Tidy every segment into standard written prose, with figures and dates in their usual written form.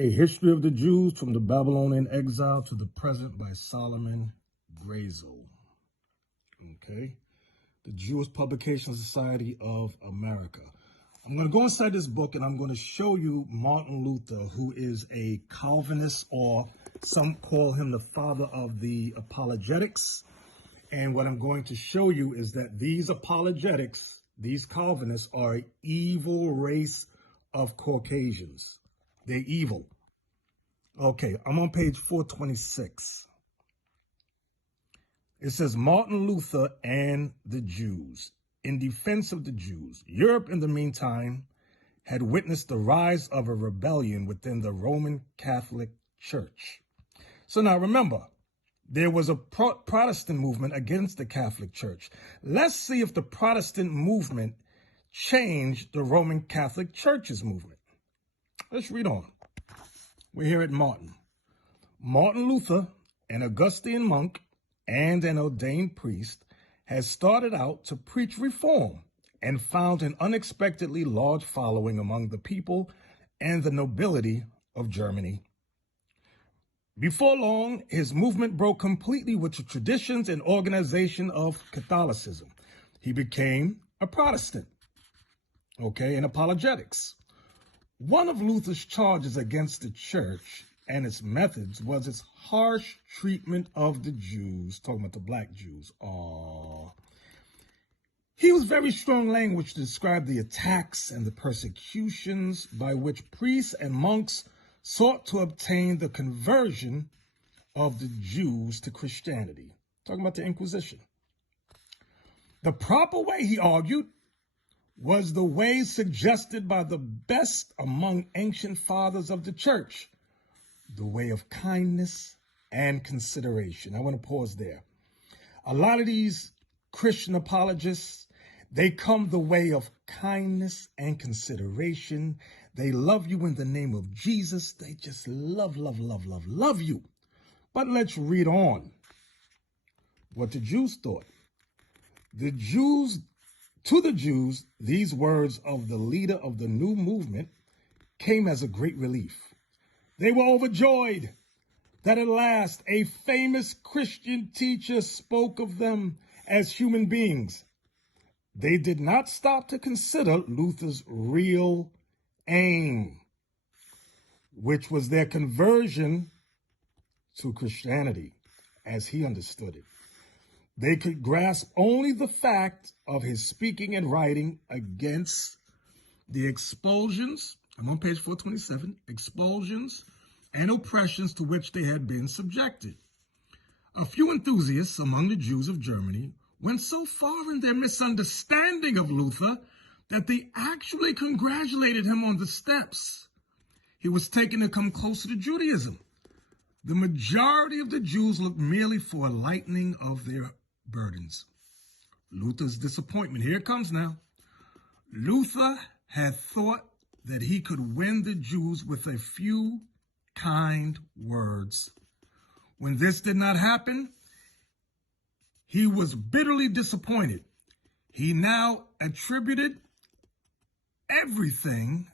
A History of the Jews from the Babylonian Exile to the Present by Solomon Grazel. Okay. The Jewish Publication Society of America. I'm going to go inside this book and I'm going to show you Martin Luther, who is a Calvinist, or some call him the father of the apologetics. And what I'm going to show you is that these apologetics, these Calvinists, are an evil race of Caucasians. They're evil. Okay, I'm on page 426. It says, Martin Luther and the Jews. In defense of the Jews, Europe in the meantime had witnessed the rise of a rebellion within the Roman Catholic Church. So now remember, there was a Protestant movement against the Catholic Church. Let's see if the Protestant movement changed the Roman Catholic Church's movement. Let's read on. We're here at Martin. Martin Luther, an Augustine monk and an ordained priest, has started out to preach reform and found an unexpectedly large following among the people and the nobility of Germany. Before long, his movement broke completely with the traditions and organization of Catholicism. He became a Protestant, in apologetics. One of Luther's charges against the church and its methods was its harsh treatment of the Jews, talking about the black Jews. He used very strong language to describe the attacks and the persecutions by which priests and monks sought to obtain the conversion of the Jews to Christianity, talking about the Inquisition. The proper way, he argued, was the way suggested by the best among ancient fathers of the church, the way of kindness and consideration. I want to pause there. A lot of these Christian apologists, they come the way of kindness and consideration. They love you in the name of Jesus. They just love you. But let's read on what the Jews thought. To the Jews, these words of the leader of the new movement came as a great relief. They were overjoyed that at last a famous Christian teacher spoke of them as human beings. They did not stop to consider Luther's real aim, which was their conversion to Christianity, as he understood it. They could grasp only the fact of his speaking and writing against the expulsions, I'm on page 427, expulsions and oppressions to which they had been subjected. A few enthusiasts among the Jews of Germany went so far in their misunderstanding of Luther that they actually congratulated him on the steps he was taking to come closer to Judaism. The majority of the Jews looked merely for a lightening of their burdens. Luther's disappointment. Here it comes now. Luther had thought that he could win the Jews with a few kind words. When this did not happen, he was bitterly disappointed. He now attributed everything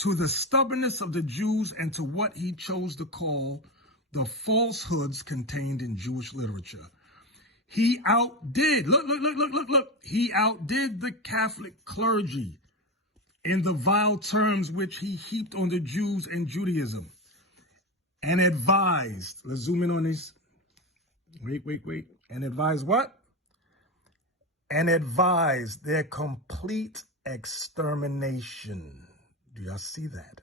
to the stubbornness of the Jews and to what he chose to call the falsehoods contained in Jewish literature. He outdid, he outdid the Catholic clergy in the vile terms which he heaped on the Jews and Judaism, and advised, let's zoom in on this, and advised what? And advised their complete extermination. Do y'all see that?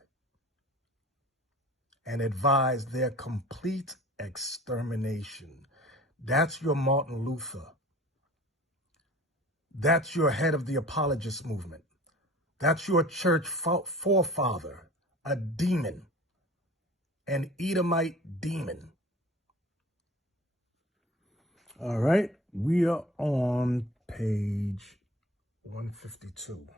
And advised their complete extermination. That's your Martin Luther. That's your head of the apologist movement. That's your church forefather, a demon, an Edomite demon. All right, we are on page 152.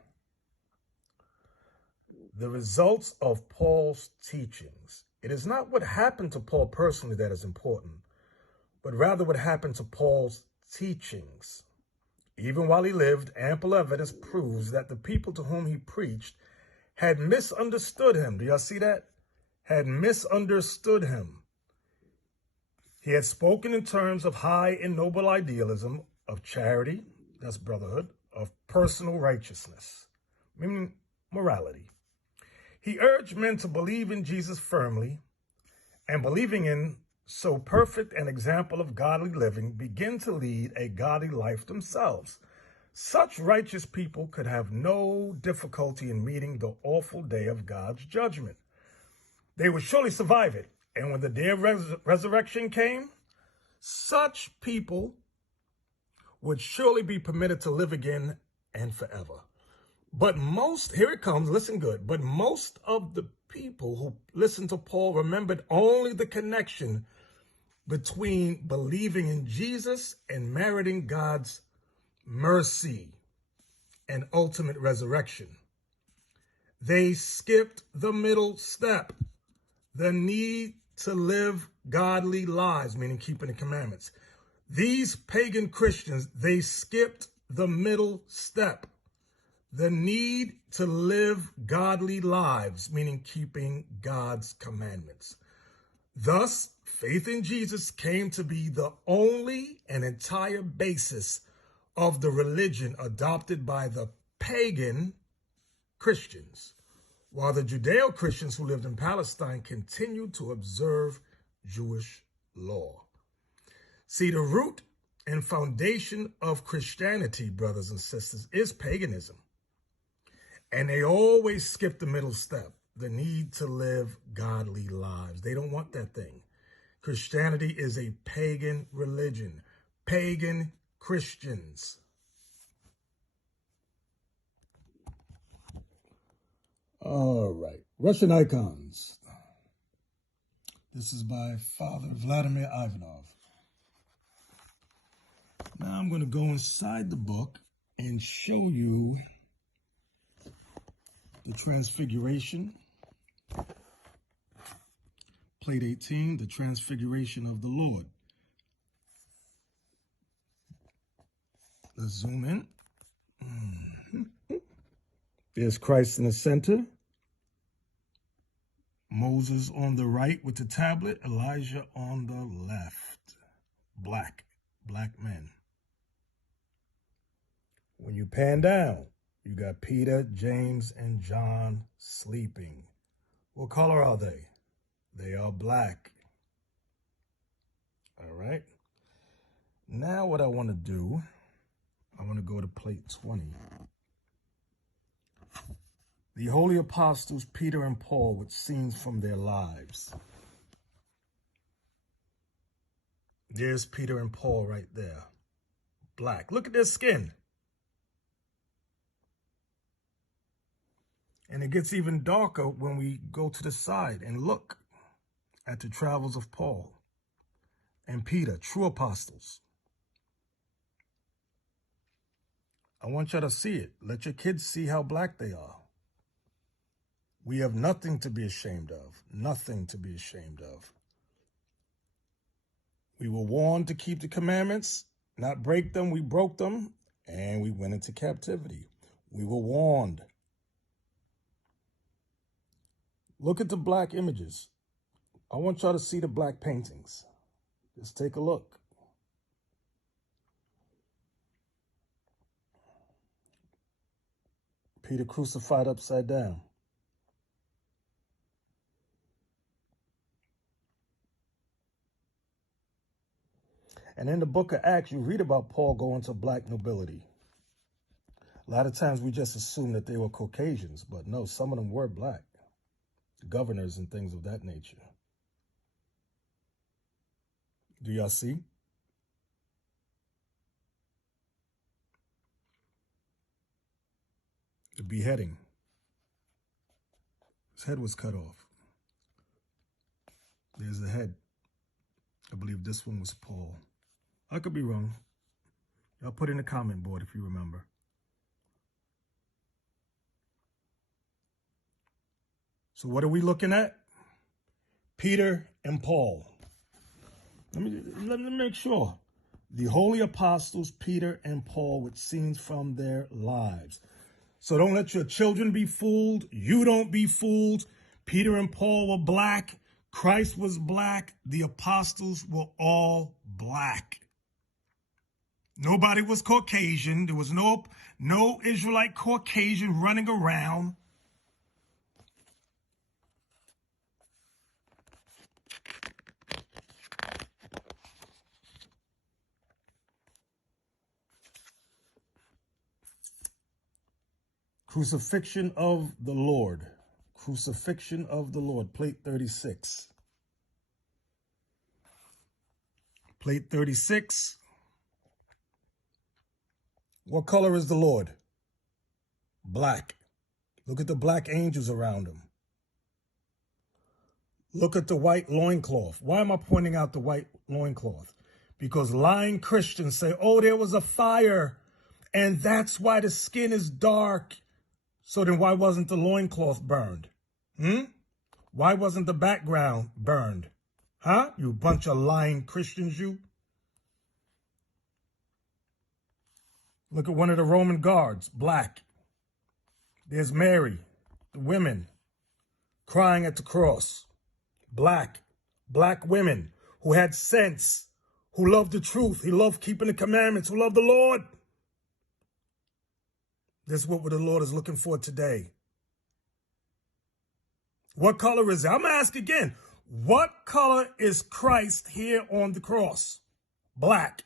The results of Paul's teachings. It is not what happened to Paul personally that is important, but rather what happened to Paul's teachings. Even while he lived, ample evidence proves that the people to whom he preached had misunderstood him. Do y'all see that? had misunderstood him. He had spoken in terms of high and noble idealism, of charity, that's brotherhood, of personal righteousness, meaning morality. He urged men to believe in Jesus firmly, and believing in so perfect an example of godly living, begin to lead a godly life themselves. Such righteous people could have no difficulty in meeting the awful day of God's judgment. They would surely survive it. And when the day of resurrection came, such people would surely be permitted to live again and forever. But here it comes, listen good, but most of the people who listened to Paul remembered only the connection between believing in Jesus and meriting God's mercy and ultimate resurrection. They skipped the middle step, the need to live godly lives, meaning keeping the commandments. These pagan Christians, they skipped the middle step, the need to live godly lives, meaning keeping God's commandments. Thus, faith in Jesus came to be the only and entire basis of the religion adopted by the pagan Christians, while the Judeo-Christians who lived in Palestine continued to observe Jewish law. See, the root and foundation of Christianity, brothers and sisters, is paganism. And they always skip the middle step, the need to live godly lives. They don't want that thing. Christianity is a pagan religion, pagan Christians. All right, Russian icons. This is by Father Vladimir Ivanov. Now I'm going to go inside the book and show you the Transfiguration. Plate 18, the Transfiguration of the Lord. Let's zoom in. There's Christ in the center. Moses on the right with the tablet. Elijah on the left. Black men. When you pan down, you got Peter, James, and John sleeping. What color are they? They are black. All right. Now what I want to do, I want to go to plate 20. The holy apostles, Peter and Paul, with scenes from their lives. There's Peter and Paul right there. Black. Look at their skin. And it gets even darker when we go to the side and look at the travels of Paul and Peter, true apostles. I want y'all to see it. Let your kids see how black they are. We have nothing to be ashamed of. Nothing to be ashamed of. We were warned to keep the commandments, not break them. We broke them, and we went into captivity. We were warned. Look at the black images. I want y'all to see the black paintings. Just take a look. Peter crucified upside down. And in the book of Acts, you read about Paul going to black nobility. A lot of times we just assume that they were Caucasians, but no, some of them were black. Governors and things of that nature. Do y'all see? The beheading. His head was cut off. There's the head. I believe this one was Paul. I could be wrong. Y'all put in the comment board if you remember. So what are we looking at? Peter and Paul. Let me make sure. The holy apostles, Peter and Paul, with scenes from their lives. So don't let your children be fooled. You don't be fooled. Peter and Paul were black. Christ was black. The apostles were all black. Nobody was Caucasian. There was no Israelite Caucasian running around. Crucifixion of the Lord. Crucifixion of the Lord. Plate 36. Plate 36. What color is the Lord? Black. Look at the black angels around him. Look at the white loincloth. Why am I pointing out the white loincloth? Because lying Christians say, oh, there was a fire, and that's why the skin is dark. So then why wasn't the loincloth burned? Why wasn't the background burned? Huh? You bunch of lying Christians, you. Look at one of the Roman guards, black. There's Mary, the women, crying at the cross. Black women who had sense, who loved the truth, who loved keeping the commandments, who loved the Lord. This is what the Lord is looking for today. What color is it? I'm going to ask again. What color is Christ here on the cross? Black.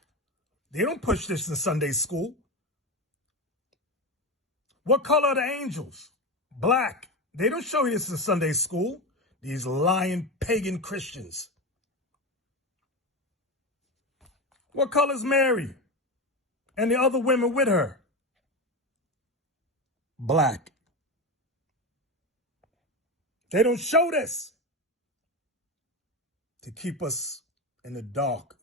They don't push this in Sunday school. What color are the angels? Black. They don't show you this in Sunday school. These lying pagan Christians. What color is Mary and the other women with her? Black. They don't show this to keep us in the dark,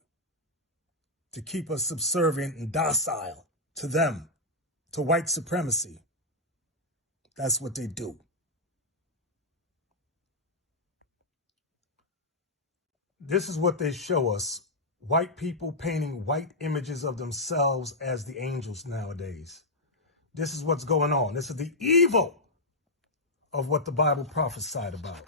to keep us subservient and docile to them, to white supremacy. That's what they do. This is what they show us. White people painting white images of themselves as the angels nowadays. This is what's going on. This is the evil of what the Bible prophesied about.